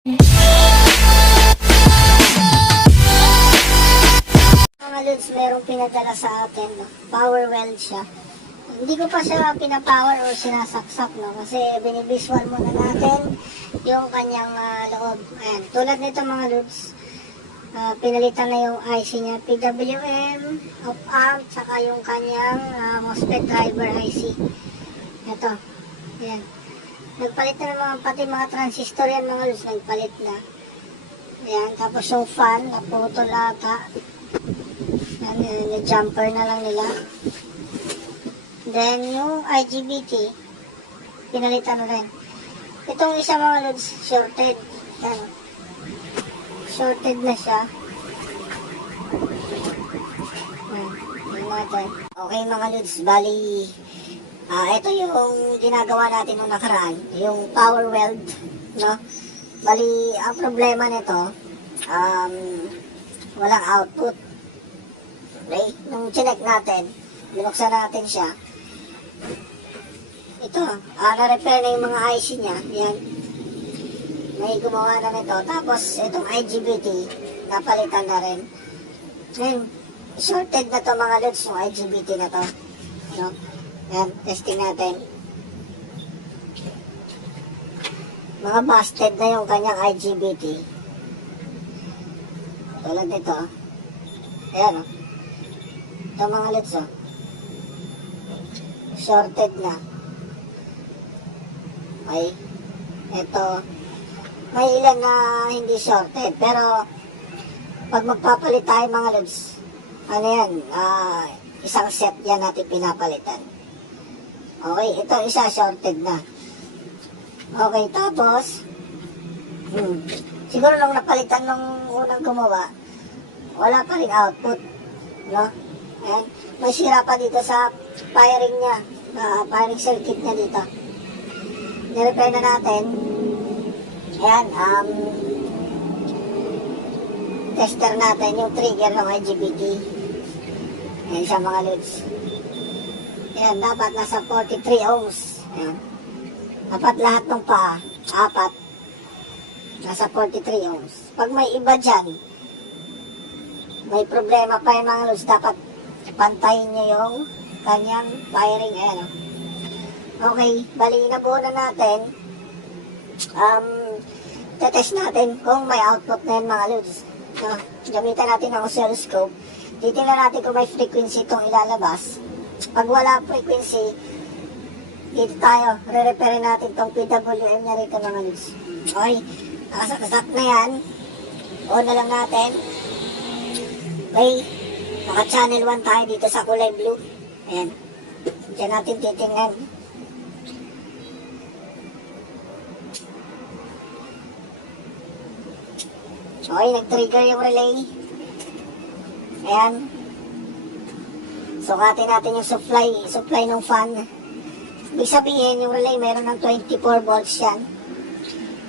Mga lods, merong pinadala sa atin, no? Power weld siya. Hindi ko pa siya pinapower o sinasaksak, no? Kasi binibisual muna natin yung kanyang loob. Ayan, tulad nito mga lods, pinalitan na yung IC niya, PWM, op-amp, saka yung kanyang MOSFET driver IC. Ito, ayan. Nagpalit na naman pati mga transistor yan mga lods, nagpalit na. Ayan, tapos yung fan, naputol ata. Ayan, jumper na lang nila. Then, yung IGBT, pinalitan na rin. Itong isa mga lods, shorted. Ayan, shorted na siya. Ayan natin. Okay mga lods, bali, ito yung ginagawa natin nung nakaraan, yung power weld, no? Bali, ang problema nito, walang output. Okay? Nung chinek natin, binuksan natin siya. Ito, na-repair na yung mga IC niya. Yan. May gumawa na nito. Tapos, itong IGBT, napalitan na rin. Ngayon, shorted na to mga lods, yung IGBT na to. No? Yan, testing natin. Mga busted na yung kanyang IGBT. Tulad nito. Ayan o. Ito mga lods o. Shorted na. Okay. Ito. May ilan na hindi shorted. Pero, pag magpapalit tayo mga lods, ano yan, isang set yan natin pinapalitan. Okay, ito isa shorted na. Okay, tapos, siguro nung napalitan nung unang gumawa, wala pa rin output, no? Ayan, may sira pa dito sa firing niya, firing circuit niya dito. Nirepair na natin. Ayan, tester natin yung trigger ng IGBT. Ayan siya mga lods. Ayan, dapat nasa 43 ohms. Ayan. Dapat lahat ng paa, 4, nasa 43 ohms. Pag may iba dyan, may problema pa yung mga lods, dapat pantayin nyo yung kanyang firing. Ayan, oh. Okay, bali nabuo na natin. Tetest natin kung may output na yan mga lods. No? Gamitan natin ang oscilloscope. Titingnan natin kung may frequency itong ilalabas. Pag wala frequency, dito tayo, re-repair natin itong PWM niya rito mga lods. Okay, nakasaksak na yan. On na lang natin. Okay, naka-channel 1 tayo dito sa kulay blue. Ayan, diyan natin titingnan. Okay, nag-trigger yung relay. Ayan. Sukatin natin yung supply ng fan. Ibig sabihin, yung relay meron ng 24 volts yan.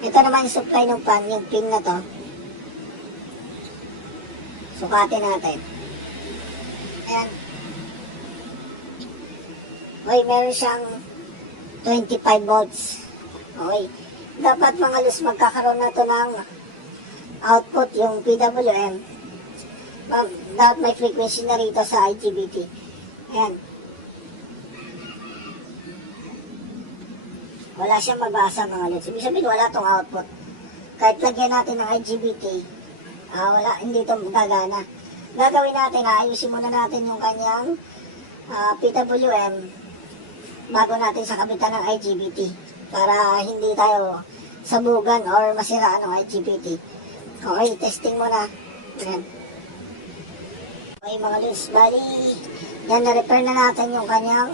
Ito naman yung supply ng fan, yung pin na to. Sukatin natin. Ayan. Okay, meron siyang 25 volts. Okay. Dapat mga lods magkakaroon na to ng output, yung PWM. Dapat may frequency na rito sa IGBT. Ayan. Wala siyang mabasa mga lods. Ibig sabihin wala tong output. Kahit lagyan natin ng IGBT, wala, hindi ito gagana. Gagawin natin, ayusin muna natin yung kanyang PWM bago natin sa kabitan ng IGBT para hindi tayo sabugan or masiraan ng IGBT. Okay, testing muna. Ayan. Okay mga lods, bali yan, na-repair na natin yung kanyang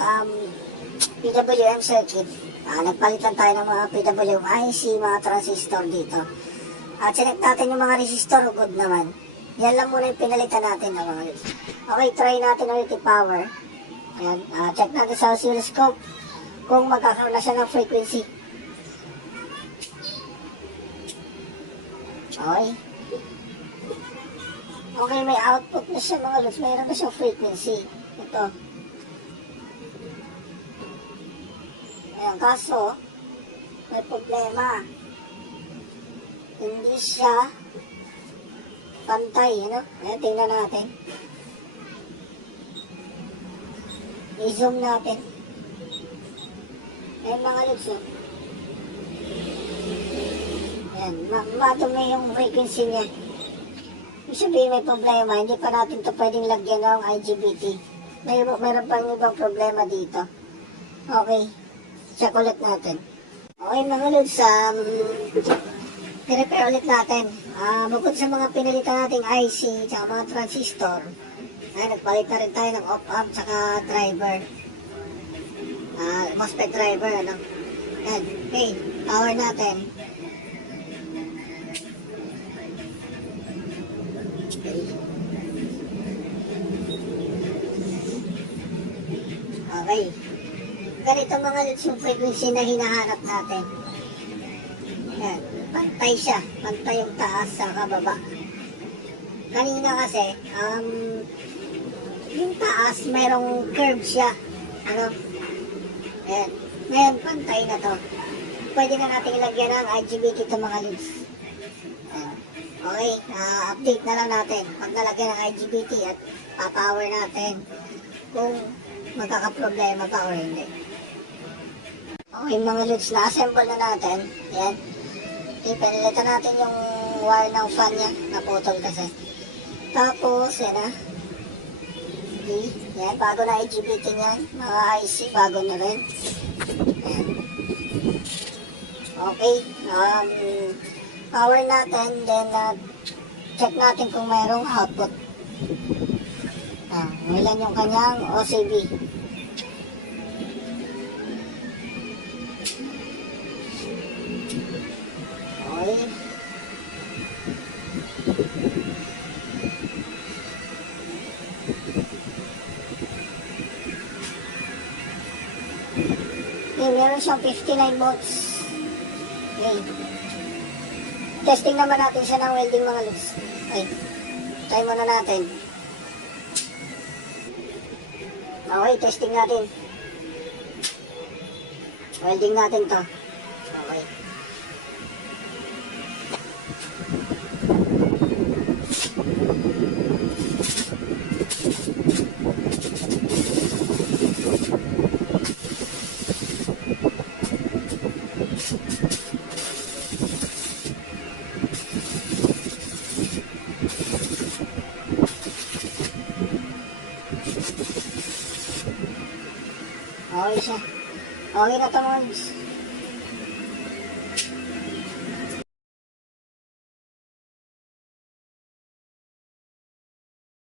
PWM circuit. Nagpalitan tayo ng mga PWM IC, mga transistor dito. Check natin yung mga resistor, good naman. Yan lang muna yung pinalitan natin ng mga lods. Okay, try natin ulit yung power. Ayan, check natin sa oscilloscope kung magkakaroon na siya ng frequency. Okay. Okay, may output na siya mga lods. Mayroon na siyang frequency. Ito. Ayan, kaso, may problema. hindi siya pantay, ano? Ayan, tingnan natin. I-zoom natin. Ayan mga lods, oh. Ayan, madumi yung frequency niya. Ibig sabihin may problema, hindi pa natin ito pwedeng lagyan ng IGBT. Meron pang ibang problema dito. Okay, check ulit natin. Okay mga lods, i-repair ulit natin. Bukod sa mga pinalitan nating IC at mga transistor, ay nagpalit na rin tayo ng op-amp at driver. MOSFET driver, ano? Yan, okay, power natin. Okay. Ganito mga lods yung frequency na hinahanap natin. Yan, pantay siya. Pantay yung taas sa kababa. Kanina kasi, yung taas, mayroong curve siya. Ano? Ayan. Ngayon, pantay na to. Pwede na natin ilagyan ng IGBT ito mga lods. Ayan. Okay, update na lang natin. Pag nalagyan ng IGBT at pa-power natin kung magkakaproblema pa o hindi. Okay mga lods, na-assemble na natin. Ayan. Pinilitan natin yung wire ng fan niya. Naputol kasi. Tapos, yan na. Okay. Yan, bago na IGBT niyan. Mga IC, bago na rin. Ayan. Okay. Power natin. Then, check natin kung mayroong output. Ilan yung kanyang OCB. Okay. Okay, meron siyang 59 volts. Okay. Testing naman natin siya ng welding mga lods. Okay. Try muna natin. Okay, testing natin. Welding natin to. Okay. Okay siya. Okay na ito mga lods.